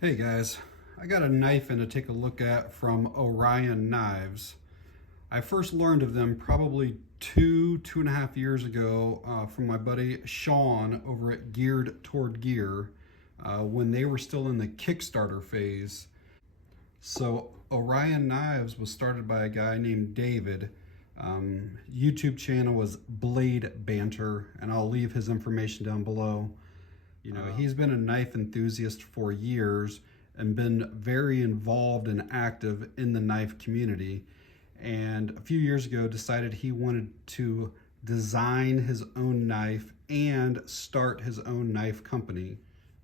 Hey guys, I got a knife in to take a look at from Orion Knives. I first learned of them probably two and a half years ago from my buddy Sean over at Geared Toward Gear when they were still in the Kickstarter phase. So Orion Knives was started by a guy named David. YouTube channel was Blade Banter, and I'll leave his information down below. He's been a knife enthusiast for years and been very involved and active in the knife community. And a few years ago decided he wanted to design his own knife and start his own knife company.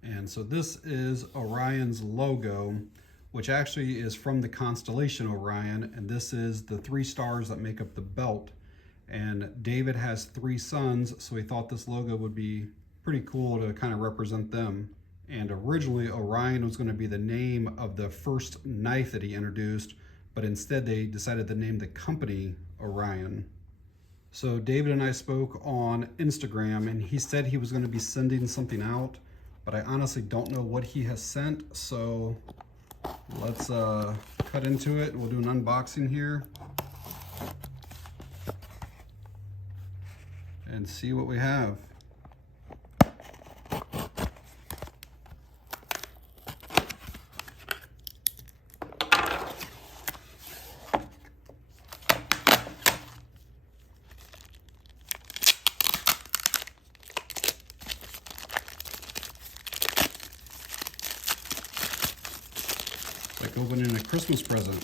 And so this is Orion's logo, which actually is from the constellation Orion, and this is the 3 stars that make up the belt. And David has 3 sons, so he thought this logo would be pretty cool to kind of represent them. And originally Orion was going to be the name of the first knife that he introduced, but instead they decided to name the company Orion. So David and I spoke on Instagram, and he said he was going to be sending something out, but I honestly don't know what he has sent. So let's cut into it. We'll do an unboxing here and see what we have. Like opening a Christmas present.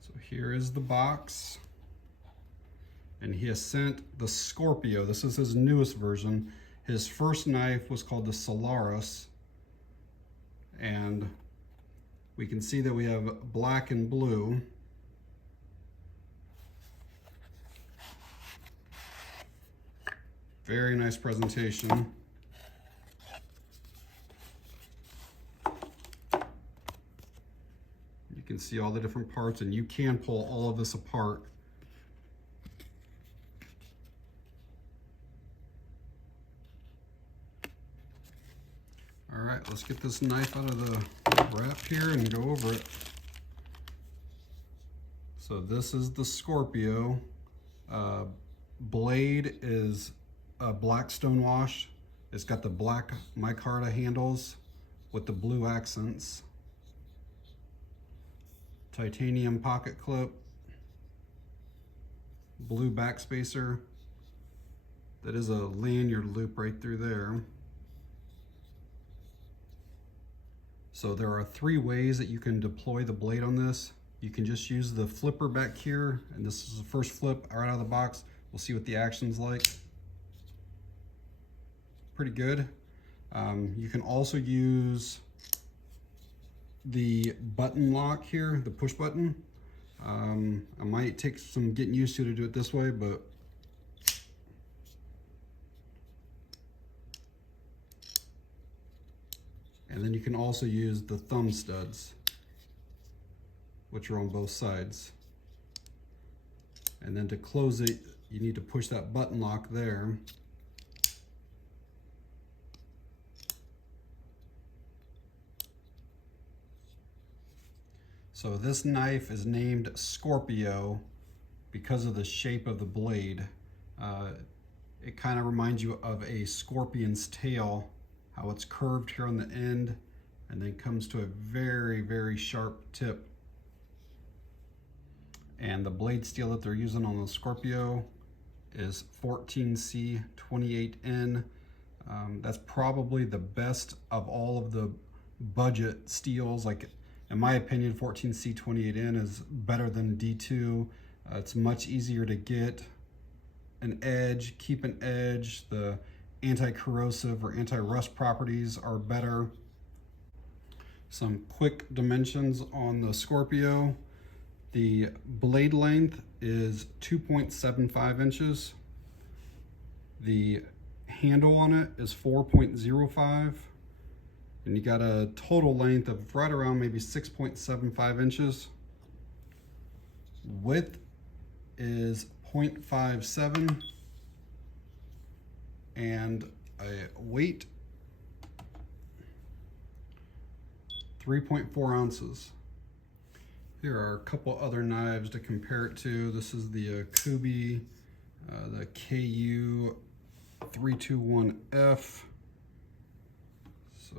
So here is the box. And he has sent the Scorpio. This is his newest version. His first knife was called the Solaris. And we can see that we have black and blue. Very nice presentation. You can see all the different parts, and you can pull all of this apart. All right, let's get this knife out of the wrap here and go over it. So this is the Scorpio. Blade is a black stonewash. It's got the black micarta handles with the blue accents. Titanium pocket clip. Blue backspacer. That is a lanyard loop right through there. So there are 3 ways that you can deploy the blade on this. You can just use the flipper back here, and this is the first flip right out of the box. We'll see what the action's like. Pretty good. You can also use the button lock here, the push button. I might take some getting used to do it this way, but and then you can also use the thumb studs, which are on both sides. And then to close it, you need to push that button lock there. So this knife is named Scorpio because of the shape of the blade. It kind of reminds you of a scorpion's tail, how it's curved here on the end and then comes to a very, very sharp tip. And the blade steel that they're using on the Scorpio is 14C 28N. That's probably the best of all of the budget steels. Like, in my opinion, 14C 28N is better than D2. It's much easier to get an edge, keep an edge. The anti-corrosive or anti-rust properties are better. Some quick dimensions on the Scorpio. The blade length is 2.75 inches. The handle on it is 4.05. And you got a total length of right around maybe 6.75 inches. Width is 0.57 and a weight 3.4 ounces. Here are a couple other knives to compare it to. This is the Kubi, the KU 321F. So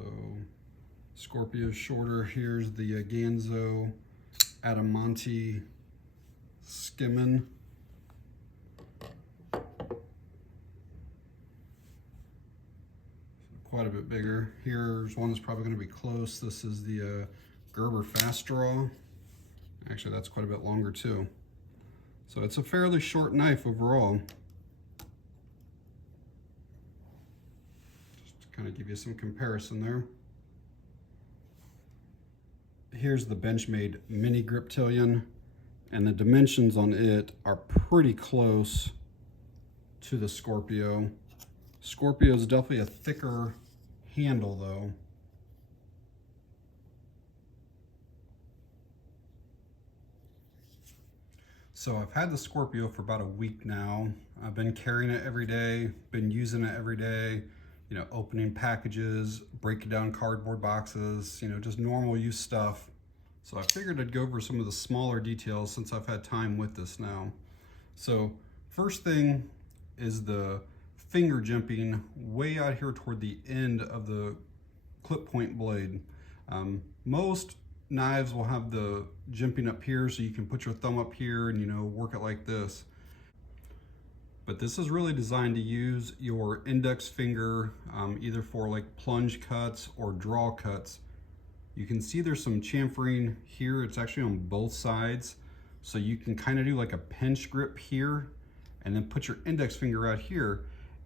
Scorpio shorter. Here's the Ganzo Adamante Skimmin. Quite a bit bigger. Here's one that's probably going to be close. This is the Gerber Fast Draw. Actually, that's quite a bit longer too. So it's a fairly short knife overall. Just to kind of give you some comparison there. Here's the Benchmade Mini Griptilian, and the dimensions on it are pretty close to the Scorpio. Scorpio is definitely a thicker handle though. So I've had the Scorpio for about a week now. I've been carrying it every day, been using it every day, you know, opening packages, breaking down cardboard boxes, you know, just normal use stuff. So I figured I'd go over some of the smaller details since I've had time with this now. So first thing is the finger jimping way out here toward the end of the clip point blade. Most knives will have the jimping up here so you can put your thumb up here and, you know, work it like this. But this is really designed to use your index finger either for like plunge cuts or draw cuts. You can see there's some chamfering here. It's actually on both sides. So you can kind of do like a pinch grip here and then put your index finger out here.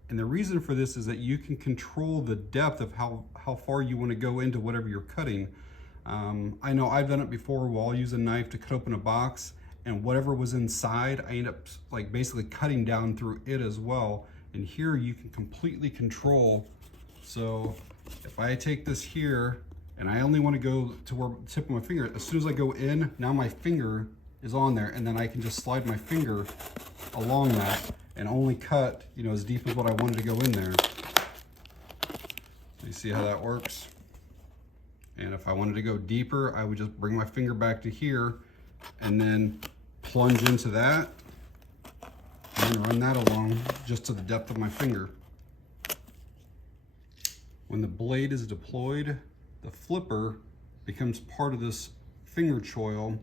And the reason for this is that you can control the depth of how far you want to go into whatever you're cutting. I know I've done it before while I'll use a knife to cut open a box, and whatever was inside, I end up like basically cutting down through it as well. And here you can completely control. So if I take this here and I only want to go to where the tip of my finger, as soon as I go in, now my finger is on there, and then I can just slide my finger along that and only cut, you know, as deep as what I wanted to go in there. You see how that works? And if I wanted to go deeper, I would just bring my finger back to here and then plunge into that and run that along just to the depth of my finger. When the blade is deployed, the flipper becomes part of this finger choil,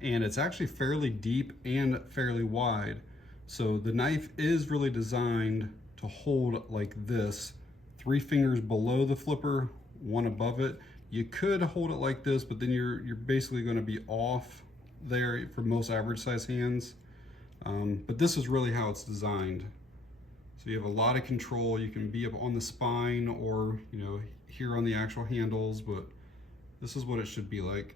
and it's actually fairly deep and fairly wide. So the knife is really designed to hold like this, 3 fingers below the flipper, 1 above it. You could hold it like this, but then you're basically going to be off there for most average size hands. But this is really how it's designed. So you have a lot of control. You can be up on the spine or, you know, here on the actual handles, but this is what it should be like.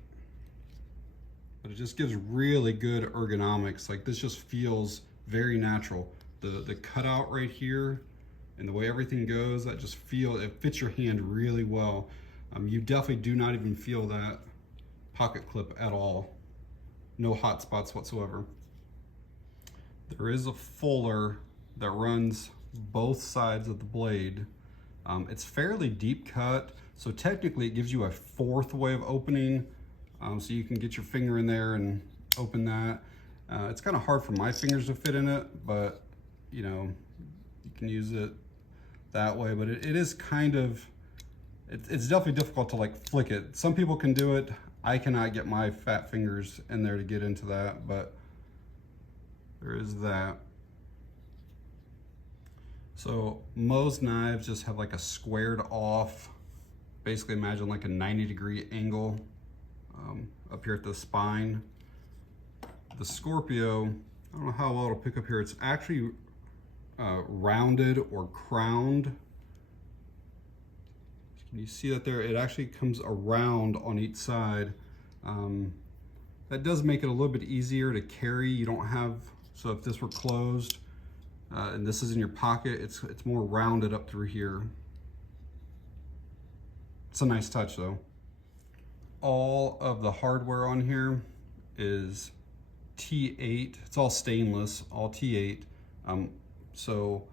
But it just gives really good ergonomics. Like this just feels very natural. The cutout right here and the way everything goes, that just it fits your hand really well. You definitely do not even feel that pocket clip at all. No hot spots whatsoever. There is a fuller that runs both sides of the blade. It's fairly deep cut, so technically it gives you a 4th way of opening, so you can get your finger in there and open that. It's kind of hard for my fingers to fit in it, but you know, you can use it that way. But it is kind of, it's definitely difficult to like flick it. Some people can do it. I cannot get my fat fingers in there to get into that, but there is that. So most knives just have like a squared off, basically imagine like a 90-degree angle up here at the spine. The Scorpio, I don't know how well it'll pick up here. It's actually rounded or crowned. Can you see that there? It actually comes around on each side. That does make it a little bit easier to carry. You don't have, so if this were closed and this is in your pocket, it's more rounded up through here. It's a nice touch though. All of the hardware on here is T8. It's all stainless, all T8. So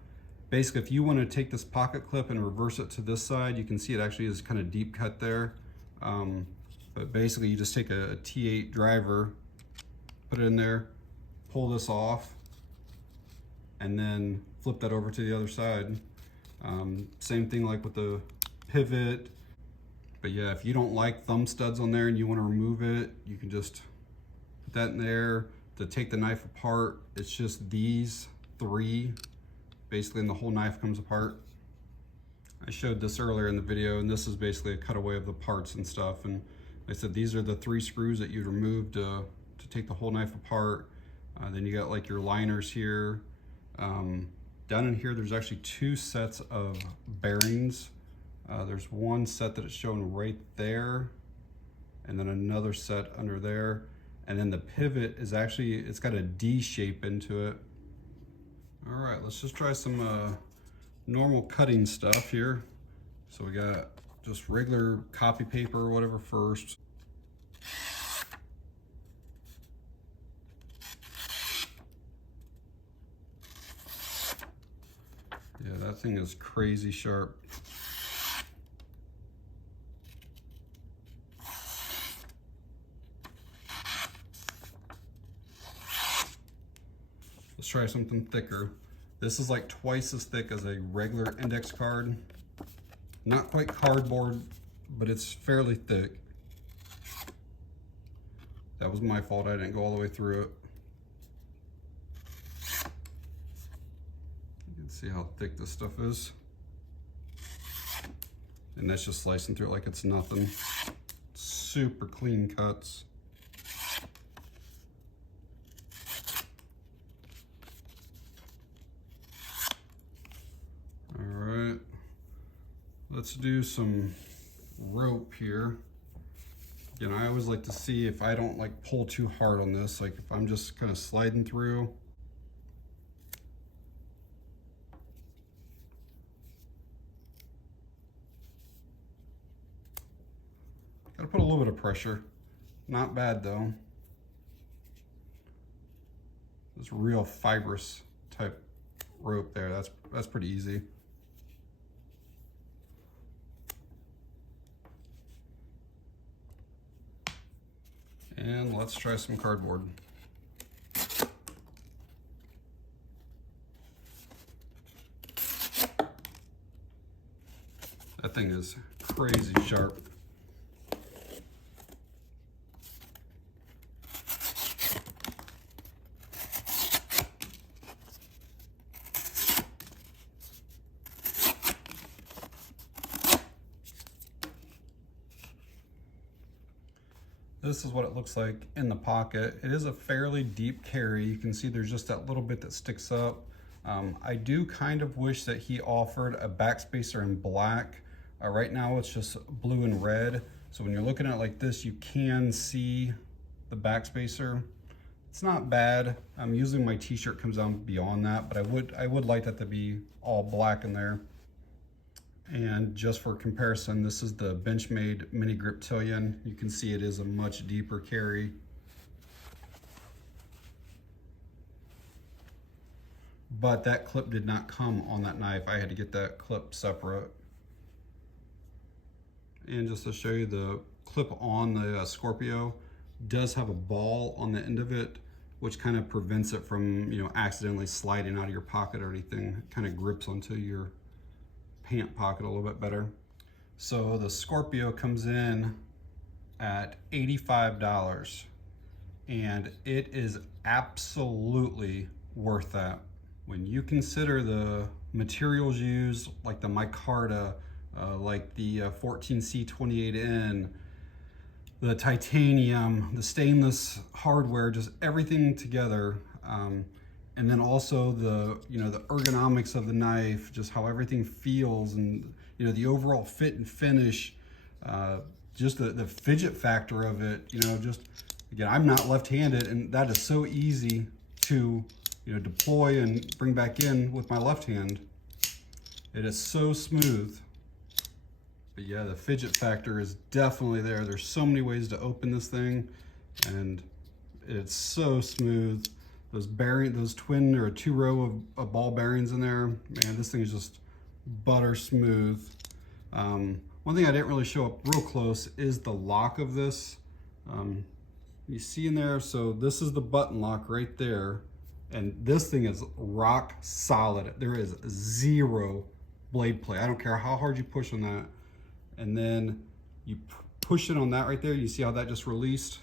basically, if you want to take this pocket clip and reverse it to this side, you can see it actually is kind of deep cut there. But basically, you just take a T8 driver, put it in there, pull this off, and then flip that over to the other side. Same thing like with the pivot. But yeah, if you don't like thumb studs on there and you want to remove it, you can just put that in there. To take the knife apart, it's just these three, basically, and the whole knife comes apart. I showed this earlier in the video, and this is basically a cutaway of the parts and stuff. And like I said, these are the 3 screws that you'd remove to take the whole knife apart. Then you got like your liners here. Down in here, there's actually 2 sets of bearings. There's one set that is shown right there, and then another set under there. And then the pivot is actually, it's got a D shape into it. All right, let's just try some normal cutting stuff here. So we got just regular copy paper or whatever first. Yeah, that thing is crazy sharp. Let's try something thicker. This is like twice as thick as a regular index card. Not quite cardboard, but it's fairly thick. That was my fault, I didn't go all the way through it. You can see how thick this stuff is. And that's just slicing through it like it's nothing. Super clean cuts. Let's do some rope here. Again, I always like to see if I don't like pull too hard on this, like if I'm just kind of sliding through. Gotta put a little bit of pressure. Not bad though. This real fibrous type rope there, that's pretty easy. And let's try some cardboard. That thing is crazy sharp. This is what it looks like in the pocket. It is a fairly deep carry. You can see there's just that little bit that sticks up. I do kind of wish that he offered a backspacer in black. Right now it's just blue and red. So when you're looking at it like this, you can see the backspacer. It's not bad. Usually my t-shirt comes down beyond that, but I would like that to be all black in there. And just for comparison, this is the Benchmade Mini Grip Tillion. You can see it is a much deeper carry. But that clip did not come on that knife. I had to get that clip separate. And just to show you, the clip on the Scorpio does have a ball on the end of it, which kind of prevents it from, accidentally sliding out of your pocket or anything. It kind of grips onto your pant pocket a little bit better. So the Scorpio comes in at $85, and it is absolutely worth that. When you consider the materials used, like the micarta, like the 14C28N, the titanium, the stainless hardware, just everything together. And then also the ergonomics of the knife, just how everything feels, and the overall fit and finish, just the fidget factor of it. Just again, I'm not left-handed, and that is so easy to deploy and bring back in with my left hand. It is so smooth. But yeah, the fidget factor is definitely there. There's so many ways to open this thing, and It's so smooth. Those twin or 2-row of ball bearings in there, man, this thing is just butter smooth. One thing I didn't really show up real close is the lock of this. You see in there, so this is the button lock right there, and this thing is rock solid. There is zero blade play. I don't care how hard you push on that. And then you push it on that right there. You see how that just released?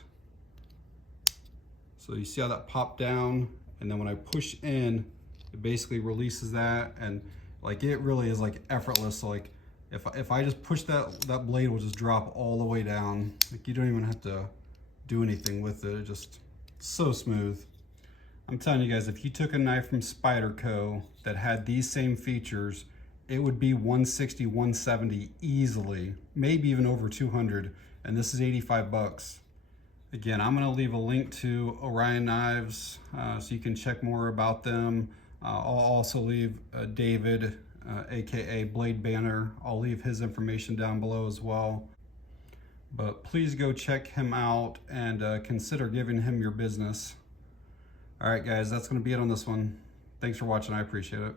So you see how that popped down, and then when I push in, it basically releases that, and like it really is like effortless. So like if I just push that blade will just drop all the way down. Like you don't even have to do anything with it. It's just so smooth. I'm telling you guys, if you took a knife from Spyderco that had these same features, it would be 160, 170 easily, maybe even over 200, and this is 85 bucks. Again, I'm going to leave a link to Orion knives so you can check more about them. I'll also leave David, aka Blade Banner. I'll leave his information down below as well. But please go check him out and consider giving him your business. All right, guys, that's going to be it on this one. Thanks for watching. I appreciate it.